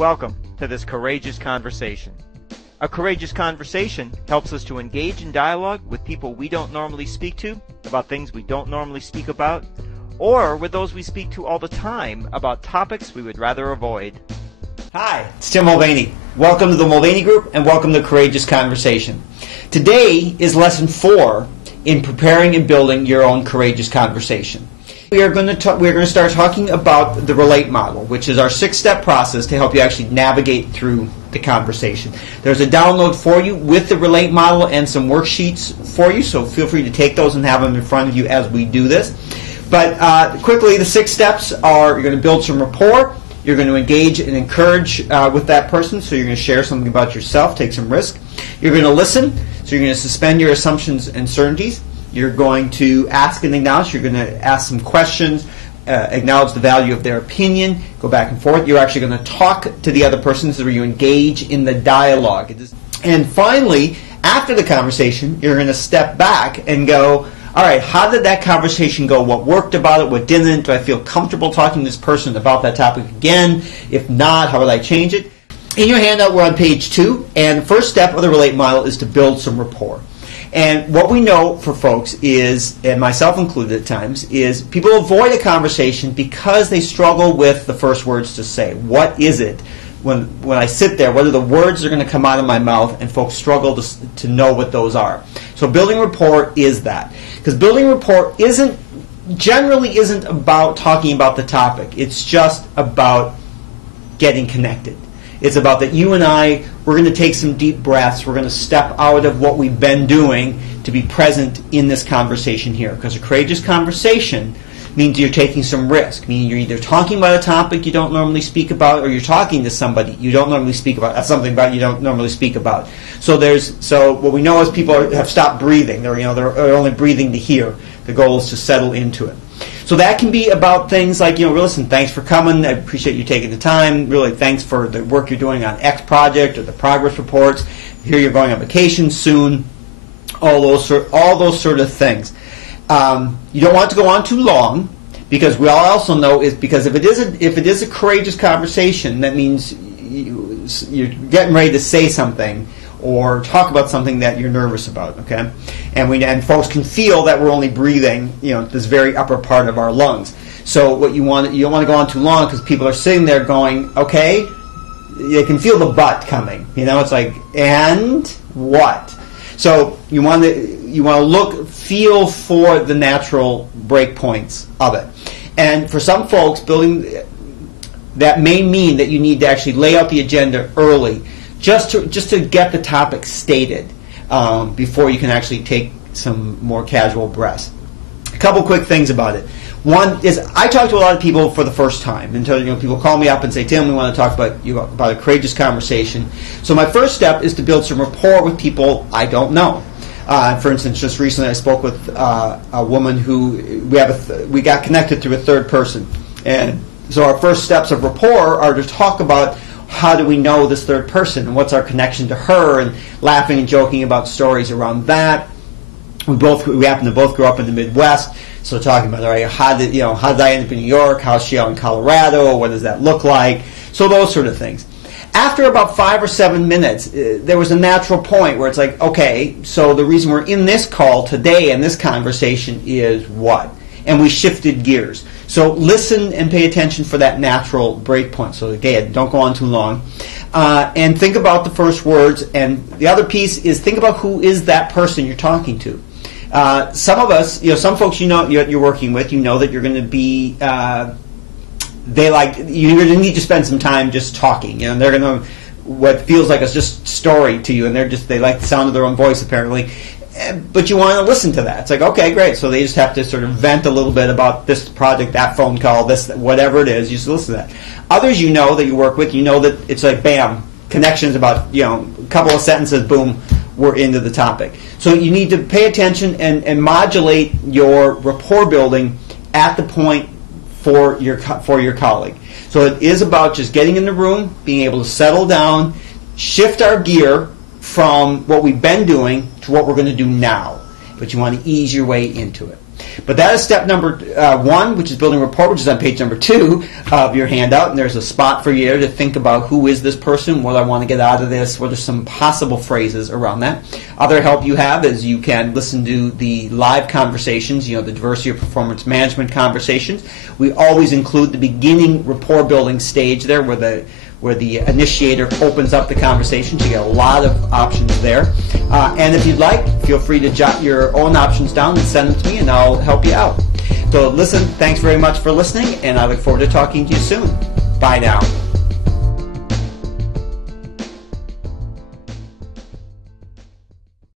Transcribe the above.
Welcome to this courageous conversation. A courageous conversation helps us to engage in dialogue with people we don't normally speak to, about things we don't normally speak about, or with those we speak to all the time about topics we would rather avoid. Hi, it's Tim Mulvaney. Welcome to the Mulvaney Group and welcome to Courageous Conversation. Today is lesson 4 in preparing and building your own courageous conversation. We're going to start talking about the relate model, which is our 6-step process to help you actually navigate through the conversation. There's a download for you with the relate model and some worksheets for you, so feel free to take those and have them in front of you as we do this. But quickly, the 6 steps are: you're going to build some rapport, you're going to engage and encourage with that person, so you're going to share something about yourself, take some risk. You're going to listen, so you're going to suspend your assumptions and certainties. You're going to ask and acknowledge. You're going to ask some questions, acknowledge the value of their opinion, go back and forth. You're actually going to talk to the other person, so you engage in the dialogue. And finally, after the conversation, you're going to step back and go, all right, how did that conversation go? What worked about it? What didn't? Do I feel comfortable talking to this person about that topic again? If not, how would I change it? In your handout, we're on page 2, and the first step of the relate model is to build some rapport. And what we know for folks is, and myself included at times, is people avoid a conversation because they struggle with the first words to say. What is it? When I sit there, what are the words that are going to come out of my mouth? And folks struggle to know what those are. So building rapport is that. Because building rapport generally isn't about talking about the topic. It's just about getting connected. It's about that you and I, we're going to take some deep breaths. We're going to step out of what we've been doing to be present in this conversation here. Because a courageous conversation means you're taking some risk. Meaning you're either talking about a topic you don't normally speak about, or you're talking to somebody you don't normally speak about. Something about you don't normally speak about. So what we know is people have stopped breathing. They're only breathing to hear. The goal is to settle into it. So that can be about things like, listen, thanks for coming. I appreciate you taking the time. Really, thanks for the work you're doing on X project or the progress reports. Here you're going on vacation soon. All those sort of things. You don't want to go on too long, because we all also know is because if it is a courageous conversation, that means you're getting ready to say something or talk about something that you're nervous about, okay? And folks can feel that we're only breathing, this very upper part of our lungs. So you don't want to go on too long, because people are sitting there going, okay, they can feel the but coming. It's like, and what? So you want to feel for the natural break points of it. And for some folks, building that may mean that you need to actually lay out the agenda early, just to get the topic stated before you can actually take some more casual breaths. A couple quick things about it. One is, I talk to a lot of people for the first time. Until people call me up and say, Tim, we want to talk about a courageous conversation. So my first step is to build some rapport with people I don't know. For instance, just recently I spoke with a woman who we got connected through a third person. And so our first steps of rapport are to talk about how do we know this third person and what's our connection to her, and laughing and joking about stories around that. We happen to both grow up in the Midwest, so talking about, all right, how did I end up in New York? How's she out in Colorado? What does that look like? So those sort of things. After about 5 or 7 minutes, there was a natural point where it's like, okay, so the reason we're in this call today and this conversation is what? And we shifted gears. So listen and pay attention for that natural break point. So again, don't go on too long. And think about the first words. And the other piece is think about who is that person you're talking to. Some of us, some folks you're working with, that you're going to be, you're going to need to spend some time just talking. They're going to, what feels like it's just story to you, and they like the sound of their own voice apparently. But you want to listen to that. It's like, okay, great. So they just have to sort of vent a little bit about this project, that phone call, this, whatever it is. You just listen to that. Others that you work with, that it's like, bam, connections about, a couple of sentences, boom, we're into the topic. So you need to pay attention and modulate your rapport building at the point for your colleague. So it is about just getting in the room, being able to settle down, shift our gear from what we've been doing to what we're going to do now. But you want to ease your way into it. But that is step number 1, which is building rapport, which is on page number 2 of your handout. And there's a spot for you to think about who is this person, what I want to get out of this, what are some possible phrases around that. Other help you have is you can listen to the live conversations, the diversity or performance management conversations. We always include the beginning rapport building stage there where the initiator opens up the conversation. So you get a lot of options there. And if you'd like, feel free to jot your own options down and send them to me, and I'll help you out. So listen, thanks very much for listening, and I look forward to talking to you soon. Bye now.